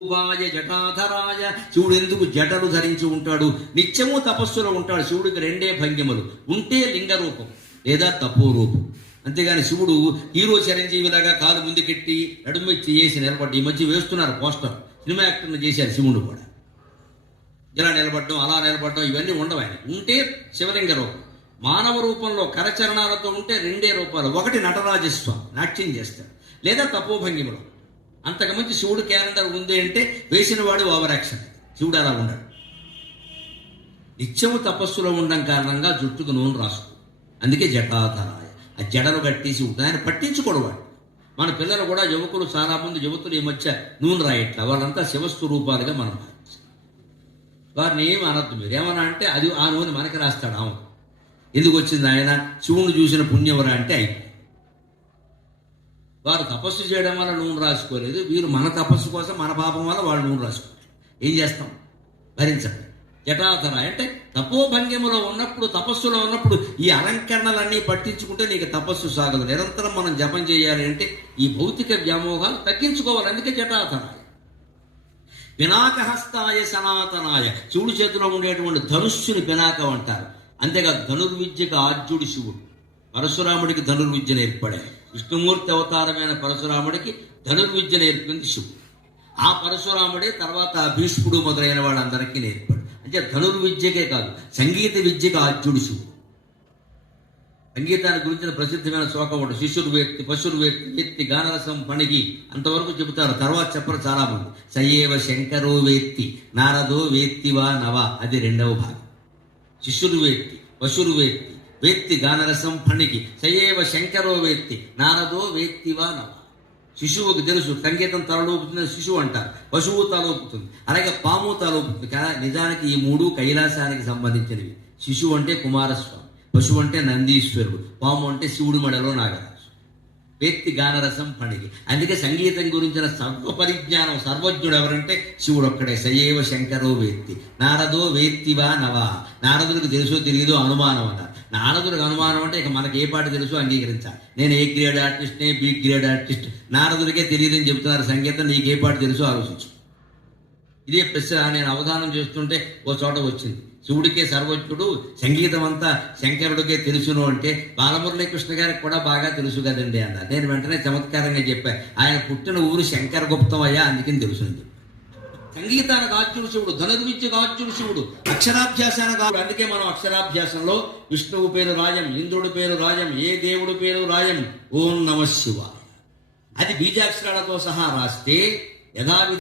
జటాధరాయ శివుడు ఎందుకు జటలు ధరించి ఉంటాడు? నిత్యము తపస్సులో ఉంటాడు. శివుడికి రెండే భంగిమలు, ఉంటే లింగ రూపం లేదా తపో రూపం. అంతేగాని శివుడు హీరో చిరంజీవిలాగా కాలు ముందుకెట్టి నడుము చేసి నిలబడ్డ ఈ మధ్య వేస్తున్నారు పోస్టర్, సినిమా యాక్టర్ని చేశారు శివుడు కూడా. ఇలా నిలబడడం అలా నిలబడడం ఇవన్నీ ఉండవు. ఆయన ఉంటే శివలింగ రూపం. మానవ రూపంలో కరచరణాలతో ఉంటే రెండే రూపాలు, ఒకటి నటరాజస్వామి నాట్యం చేస్తాడు, లేదా తపోభంగిమలో. అంతకుమించి శివుడు క్యాలెండర్ ఉంది అంటే వేసిన వాడు ఓవర్ యాక్షన్. శివుడు అలా ఉన్నాడు. నిత్యము తపస్సులో ఉండడం కారణంగా జుట్టుకు నూనె రాసుకో, అందుకే జటాధరాయ. ఆ జడలు కట్టేసి ఉంటుంది. ఆయన పట్టించుకోడు వాడు. మన పిల్లలు కూడా యువకులు చాలా మంది యువతులు ఈ మధ్య నూనె రాయట్లా, వాళ్ళంతా శివస్వరూపాలుగా మనం భావించాం. వారిని ఏమి అనద్దు మీరు. ఏమన్నా అంటే అది ఆ నూనె మనకి రాస్తాడు. అవును, ఎందుకు వచ్చింది ఆయన? శివుని చూసిన పుణ్యవరా అంటే అయిపోయింది. వారు తపస్సు చేయడం వల్ల నూనె రాసుకోలేదు, వీరు మన తపస్సు కోసం మన పాపం వల్ల వాళ్ళు నూనె రాసుకోలేదు. ఏం చేస్తాం? భరించండి. జటాధరాయ అంటే తపోభంగ్యములో ఉన్నప్పుడు, తపస్సులో ఉన్నప్పుడు ఈ అలంకరణలన్నీ పట్టించుకుంటే నీకు తపస్సు సాగదు. నిరంతరం మనం జపం చేయాలి అంటే ఈ భౌతిక వ్యామోహాలు తగ్గించుకోవాలి. అందుకే జటాధరాయ. పినాకహస్తాయ సనాతనాయ, శివుడి చేతిలో ఉండేటువంటి ధనుస్సుని పినాకం అంటారు. అంతేకాదు ధనుర్విద్యకు ఆద్యుడు శివుడు. పరశురాముడికి ధనుర్విద్య నేర్పడాడు. విష్ణుమూర్తి అవతారమైన పరశురాముడికి ధనుర్విద్య నేర్పింది శివుడు. ఆ పరశురాముడే తర్వాత భీష్ముడు మొదలైన వాళ్ళందరికీ నేర్పాడు. అంటే ధనుర్విద్యకే కాదు, సంగీత విద్యకు ఆద్యుడు శివుడు. సంగీతాన్ని గురించిన ప్రసిద్ధమైన శ్లోకం ఉంటుంది. శిష్యుడు వేత్తి పశురు వేత్తి వేత్తి గానరసం పణిగి అంతవరకు చెబుతారు. తర్వాత చెప్పరు చాలా మంది. సయేవ శంకరో వేత్తి నారదో వేత్తివా నవా, అది రెండవ భాగం. శిష్యుడు వేత్తి పశురు వేత్తి వేత్తి గానరసం ఫణికి సయేవ శంకరో వేత్తి నారదో వేత్తివా నవ. శిశువుకు తెలుసు సంగీతం తలలోపుతుంది, శిశువు అంటారు. పశువు తలలోపుతుంది, అలాగే పాము తలలోపుతుంది. కానీ నిజానికి ఈ మూడు కైలాసానికి సంబంధించినవి. శిశువు అంటే కుమారస్వామి, పశువు అంటే నందీశ్వరుడు, పాము అంటే శివుడు మెడలో నాగరాజు. వేత్తి గానరసం ఫణికి. అందుకే సంగీతం గురించిన సర్వ పరిజ్ఞానం సర్వజ్ఞుడు ఎవరంటే శివుడు ఒక్కడే. సయేవ శంకరో వేత్తి నారదో వేత్తివా నవా. నారదుడికి తెలుసో తెలియదో అనుమానం అన్నారు. నారదుడికి అనుమానం అంటే ఇక మనకి ఏ పాట తెలుసో అంగీకరించాలి. నేను ఏ గ్రేడ్ ఆర్టిస్ట్నే, బి గ్రేడ్ ఆర్టిస్ట్. నారదుడికే తెలియదని చెబుతున్నారు సంగీతం, నీకు ఏ పాట తెలుసో ఆలోచించు. ఇదే ప్రశ్న నేను అవధానం చేస్తుంటే ఓ చోట వచ్చింది. శివుడికే సర్వజ్ఞుడు, సంగీతం అంతా శంకరుడికే తెలుసును అంటే బాలమురళీకృష్ణ గారికి కూడా బాగా తెలుసు కదండి అన్నారు. నేను వెంటనే చమత్కారంగా చెప్పాను, ఆయన పుట్టిన ఊరు శంకర గుప్తం అయ్యా, అందుకని తెలుసుంది. సంగీతానికి ఆద్యుడు శివుడు, ధనుర్విద్యకు ఆద్యుడు శివుడు, అక్షరాభ్యాసానికి ఆద్యుడు. అందుకే మనం అక్షరాభ్యాసంలో విష్ణువు పేరు రాయం, ఇంద్రుడి పేరు రాయం, ఏ దేవుడి పేరు రాయం, ఓం నమః శివాయ. అది బీజాక్షరాలతో సహా రాస్తే యథావిధి